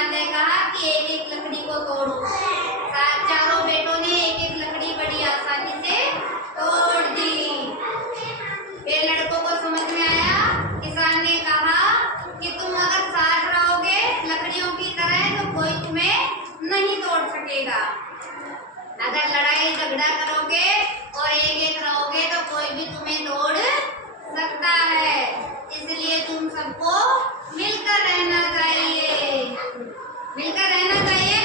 किसान ने कहा कि एक एक लकड़ी को तोड़ो। चारों बेटों ने एक एक लकड़ी बड़ी आसानी से तोड़ दी। फिर लड़कों को समझ में आया। किसान ने कहा कि तुम अगर साथ रहोगे लकड़ियों की तरह तो कोई तुम्हें नहीं तोड़ सकेगा। अगर लड़ाई झगड़ा करोगे और एक एक रहोगे तो कोई भी तुम्हें तोड़ सकता है। इसलिए तुम सबको मिलकर रहना चाहिए। मिलकर रहना चाहिए।